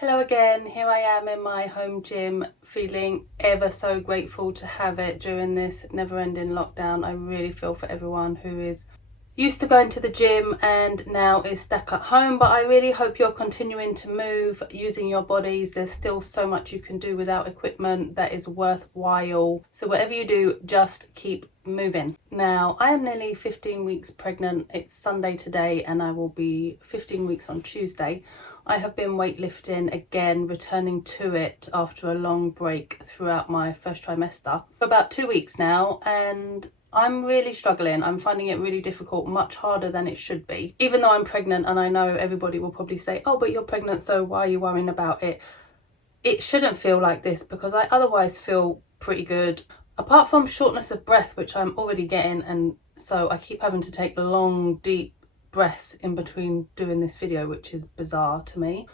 Hello again, here I am in my home gym, feeling ever so grateful to have it during this never-ending lockdown. I really feel for everyone who is used to going to the gym and now is stuck at home, but I really hope you're continuing to move, using your bodies. There's still so much you can do without equipment that is worthwhile. So whatever you do, just keep moving. Now, I am nearly 15 weeks pregnant. It's Sunday today and I will be 15 weeks on Tuesday. I have been weightlifting again, returning to it after a long break throughout my first trimester for about 2 weeks now, and I'm really struggling. I'm finding it really difficult, much harder than it should be. Even though I'm pregnant, and I know everybody will probably say, oh, but you're pregnant, so why are you worrying about it? It shouldn't feel like this because I otherwise feel pretty good. Apart from shortness of breath, which I'm already getting, and so I keep having to take long, deep breaths in between doing this video, which is bizarre to me.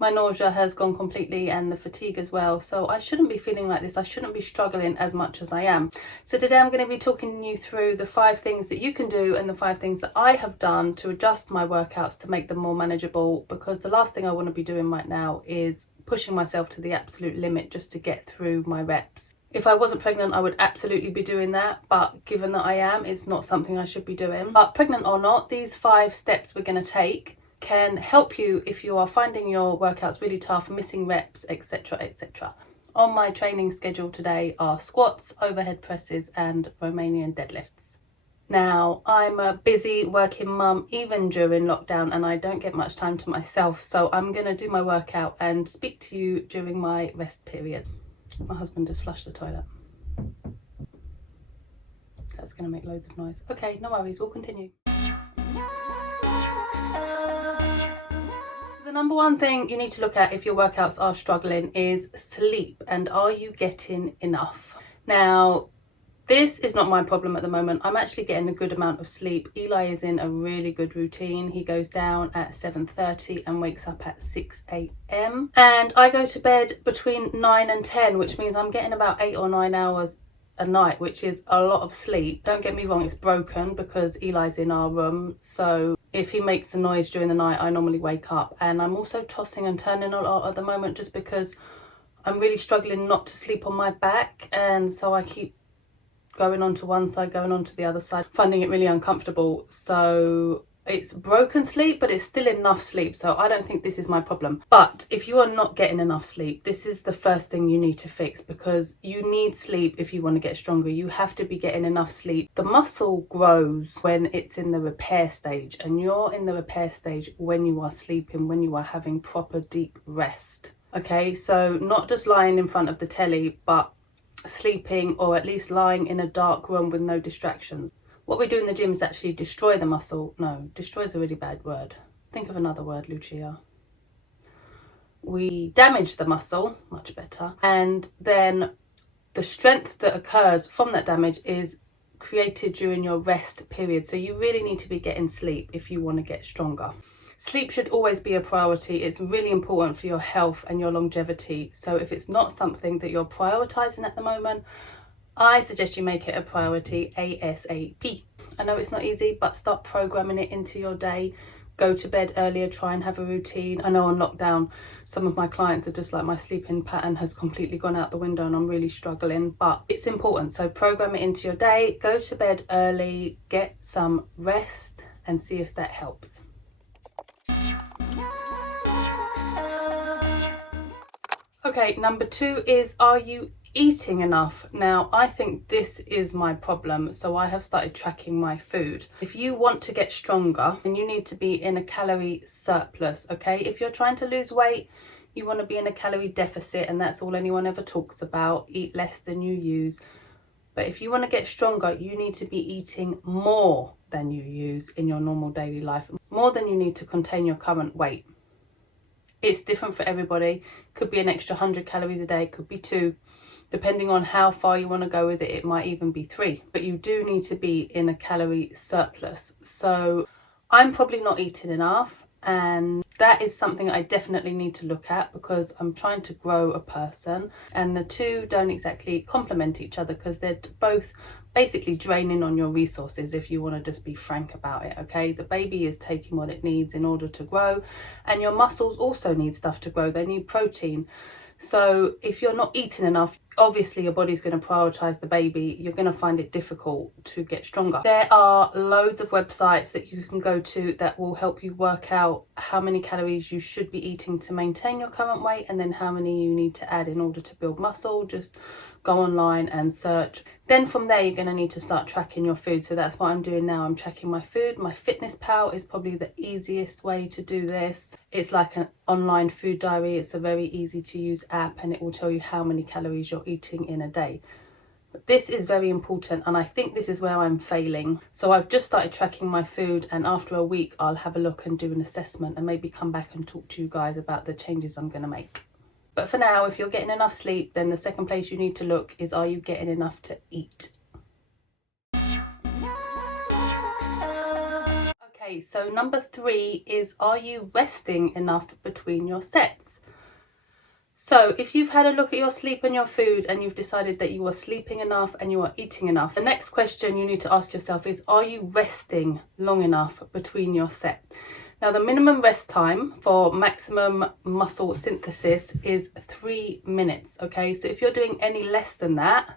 My nausea has gone completely and the fatigue as well, so I shouldn't be feeling like this. I shouldn't be struggling as much as I am. So today I'm going to be talking you through the 5 things that you can do and the 5 things that I have done to adjust my workouts to make them more manageable, because the last thing I want to be doing right now is pushing myself to the absolute limit just to get through my reps. If I wasn't pregnant, I would absolutely be doing that, but given that I am, it's not something I should be doing. But pregnant or not, these 5 steps we're going to take can help you if you are finding your workouts really tough, missing reps, etc, etc. On my training schedule today are squats, overhead presses and Romanian deadlifts. Now, I'm a busy working mum even during lockdown and I don't get much time to myself, so I'm going to do my workout and speak to you during my rest period. My husband just flushed the toilet. That's going to make loads of noise. Okay, no worries, we'll continue. The number one thing you need to look at if your workouts are struggling is sleep, and are you getting enough? Now, this is not my problem at the moment. I'm actually getting a good amount of sleep. Eli is in a really good routine. He goes down at 7:30 and wakes up at 6 a.m. And I go to bed between 9 and 10, which means I'm getting about 8 or 9 hours a night, which is a lot of sleep. Don't get me wrong, it's broken because Eli's in our room. So if he makes a noise during the night, I normally wake up. And I'm also tossing and turning a lot at the moment just because I'm really struggling not to sleep on my back. And so I keep going on to one side, going on to the other side, finding it really uncomfortable. So it's broken sleep, but it's still enough sleep. So I don't think this is my problem. But if you are not getting enough sleep, this is the first thing you need to fix, because you need sleep if you want to get stronger. You have to be getting enough sleep. The muscle grows when it's in the repair stage, and you're in the repair stage when you are sleeping, when you are having proper deep rest. Okay, so not just lying in front of the telly, but sleeping, or at least lying in a dark room with no distractions. What we do in the gym is actually destroy the muscle. No, destroy is a really bad word. Think of another word, Lucia. We damage the muscle, much better, and then the strength that occurs from that damage is created during your rest period. So you really need to be getting sleep if you want to get stronger. Sleep should always be a priority. It's really important for your health and your longevity. So if it's not something that you're prioritizing at the moment, I suggest you make it a priority ASAP. I know it's not easy, but start programming it into your day. Go to bed earlier, try and have a routine. I know on lockdown, some of my clients are just like, my sleeping pattern has completely gone out the window and I'm really struggling, but it's important. So program it into your day, go to bed early, get some rest and see if that helps. Okay, number 2 is, are you eating enough? Now, I think this is my problem, so I have started tracking my food. If you want to get stronger, then you need to be in a calorie surplus, okay? If you're trying to lose weight, you want to be in a calorie deficit, and that's all anyone ever talks about. Eat less than you use. But if you want to get stronger, you need to be eating more than you use in your normal daily life, more than you need to contain your current weight. It's different for everybody. Could be an extra 100 calories a day, could be 2. Depending on how far you want to go with it, it might even be 3. But you do need to be in a calorie surplus. So I'm probably not eating enough. and that is something I definitely need to look at because I'm trying to grow a person, and the two don't exactly complement each other because they're both basically draining on your resources, if you want to just be frank about it. Okay, the baby is taking what it needs in order to grow, and your muscles also need stuff to grow. They need protein. So if you're not eating enough, obviously your body's going to prioritize the baby. You're going to find it difficult to get stronger. There are loads of websites that you can go to that will help you work out how many calories you should be eating to maintain your current weight, and then how many you need to add in order to build muscle. Just go online and search. Then from there, you're going to need to start tracking your food. So that's what I'm doing now. I'm tracking my food. My Fitness Pal is probably the easiest way to do this. It's like an online food diary. It's a very easy to use app, and it will tell you how many calories you're eating in a day. But this is very important, and I think this is where I'm failing. So I've just started tracking my food, and after a week I'll have a look and do an assessment and maybe come back and talk to you guys about the changes I'm going to make. But for now, if you're getting enough sleep, then the second place you need to look is, are you getting enough to eat? Okay, so number 3 is, are you resting enough between your sets? So if you've had a look at your sleep and your food and you've decided that you are sleeping enough and you are eating enough, the next question you need to ask yourself is, are you resting long enough between your sets? Now, the minimum rest time for maximum muscle synthesis is 3 minutes, okay? So if you're doing any less than that,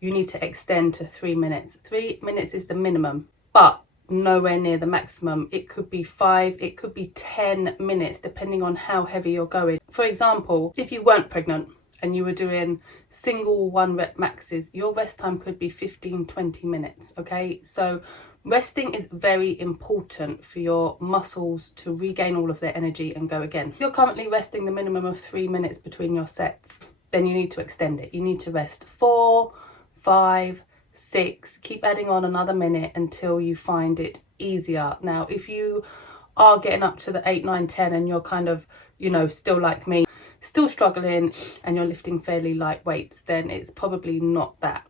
you need to extend to 3 minutes. 3 minutes is the minimum, but nowhere near the maximum. It could be 5, it could be 10 minutes, depending on how heavy you're going. For example, if you weren't pregnant and you were doing single 1 rep maxes, your rest time could be 15-20 minutes, okay? So resting is very important for your muscles to regain all of their energy and go again. If you're currently resting the minimum of 3 minutes between your sets, then you need to extend it. You need to rest 4, 5, 6, keep adding on another minute until you find it easier. Now, if you are getting up to the 8, 9, 10 and you're kind of, you know, still like me, still struggling, and you're lifting fairly light weights, then it's probably not that.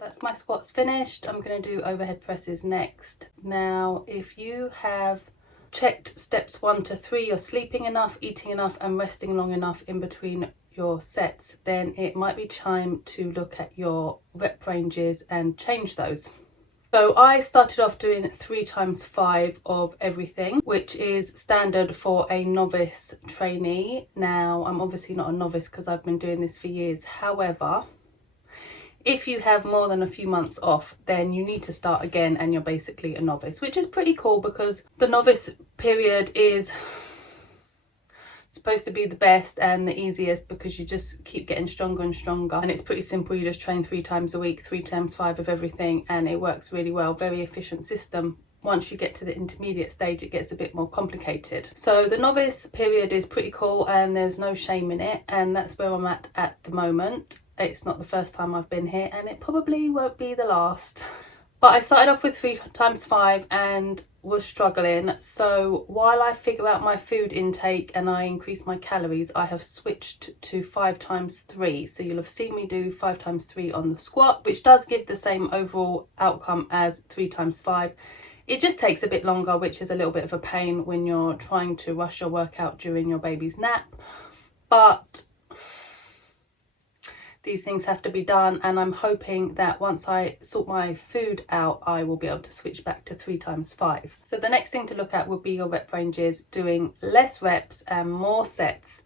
That's my squats finished. I'm going to do overhead presses next. Now, if you have checked steps 1 to 3, you're sleeping enough, eating enough and resting long enough in between your sets, then it might be time to look at your rep ranges and change those. So I started off doing 3 times 5 of everything, which is standard for a novice trainee. Now, I'm obviously not a novice because I've been doing this for years. However, if you have more than a few months off, then you need to start again and you're basically a novice, which is pretty cool because the novice period is supposed to be the best and the easiest because you just keep getting stronger and stronger, and it's pretty simple. You just train 3 times a week, 3 times 5 of everything, and it works really well. Very efficient system. Once you get to the intermediate stage, it gets a bit more complicated. So the novice period is pretty cool and there's no shame in it, and that's where I'm at the moment. It's not the first time I've been here, and it probably won't be the last. But I started off with 3 times 5 and was struggling. So while I figure out my food intake and I increase my calories, I have switched to 5 times 3. So you'll have seen me do 5 times 3 on the squat, which does give the same overall outcome as 3 times 5. It just takes a bit longer, which is a little bit of a pain when you're trying to rush your workout during your baby's nap. But these things have to be done, and I'm hoping that once I sort my food out, I will be able to switch back to 3 times 5. So the next thing to look at would be your rep ranges. Doing less reps and more sets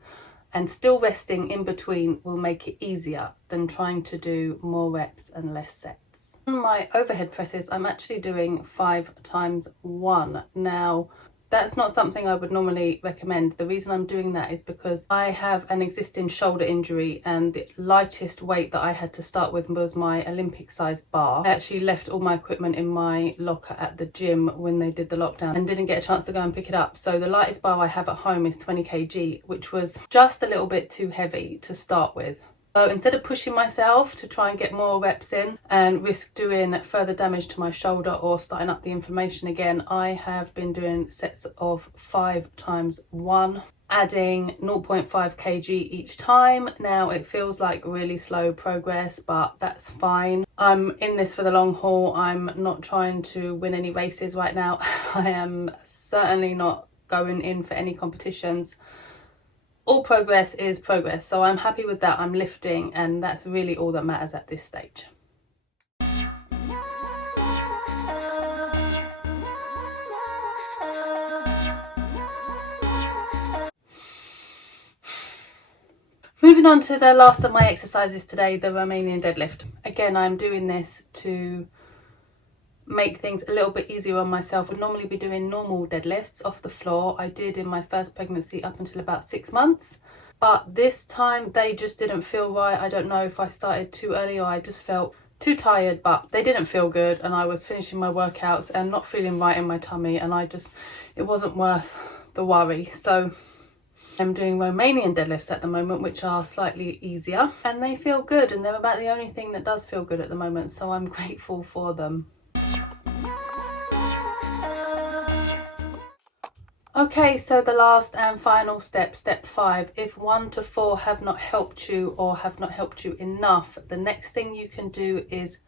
and still resting in between will make it easier than trying to do more reps and less sets. On my overhead presses, I'm actually doing 5 times 1. Now, that's not something I would normally recommend. The reason I'm doing that is because I have an existing shoulder injury, and the lightest weight that I had to start with was my Olympic sized bar. I actually left all my equipment in my locker at the gym when they did the lockdown and didn't get a chance to go and pick it up. So the lightest bar I have at home is 20 kg, which was just a little bit too heavy to start with. So instead of pushing myself to try and get more reps in and risk doing further damage to my shoulder or starting up the inflammation again, I have been doing sets of 5 times 1. adding 0.5 kg each time. Now it feels like really slow progress, but that's fine. I'm in this for the long haul. I'm not trying to win any races right now. I am certainly not going in for any competitions. All progress is progress, so I'm happy with that. I'm lifting, and that's really all that matters at this stage. Moving on to the last of my exercises today, the Romanian deadlift. Again, I'm doing this to make things a little bit easier on myself. I'd normally be doing normal deadlifts off the floor. I did in my first pregnancy up until about 6 months, but this time they just didn't feel right. I don't know if I started too early or I just felt too tired, but they didn't feel good, and I was finishing my workouts and not feeling right in my tummy, and it wasn't worth the worry. So I'm doing Romanian deadlifts at the moment, which are slightly easier and they feel good, and they're about the only thing that does feel good at the moment, so I'm grateful for them. Okay, so the last and final step, step 5. If 1 to 4 have not helped you or have not helped you enough, the next thing you can do is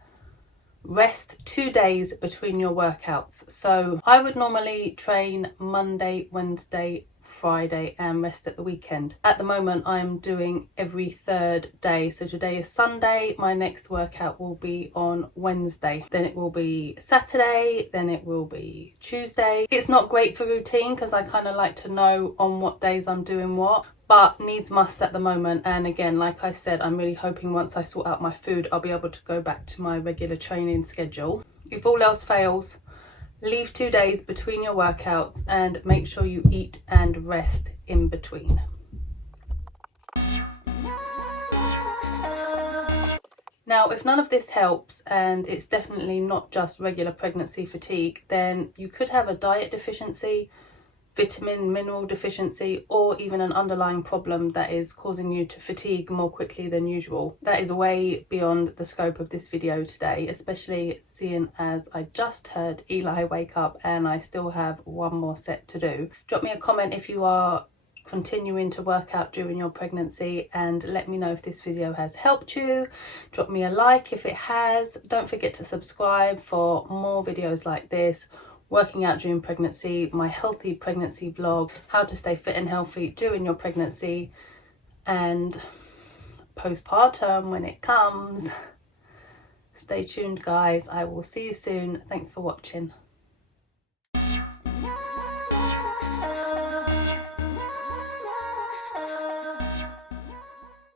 rest 2 days between your workouts. So I would normally train Monday, Wednesday, Friday and rest at the weekend. At the moment I'm doing every 3rd day. So today is Sunday, my next workout will be on Wednesday, then it will be Saturday, then it will be Tuesday. It's not great for routine because I kind of like to know on what days I'm doing what, but needs must at the moment. And again, like I said, I'm really hoping once I sort out my food I'll be able to go back to my regular training schedule. If all else fails, leave 2 days between your workouts and make sure you eat and rest in between. Now, if none of this helps, and it's definitely not just regular pregnancy fatigue, then you could have a diet deficiency, vitamin, mineral deficiency, or even an underlying problem that is causing you to fatigue more quickly than usual. That is way beyond the scope of this video today, especially seeing as I just heard Eli wake up and I still have one more set to do. Drop me a comment if you are continuing to work out during your pregnancy, and let me know if this video has helped you. Drop me a like if it has. Don't forget to subscribe for more videos like this. Working out during pregnancy, my healthy pregnancy vlog, how to stay fit and healthy during your pregnancy, and postpartum when it comes. Stay tuned guys, I will see you soon. Thanks for watching.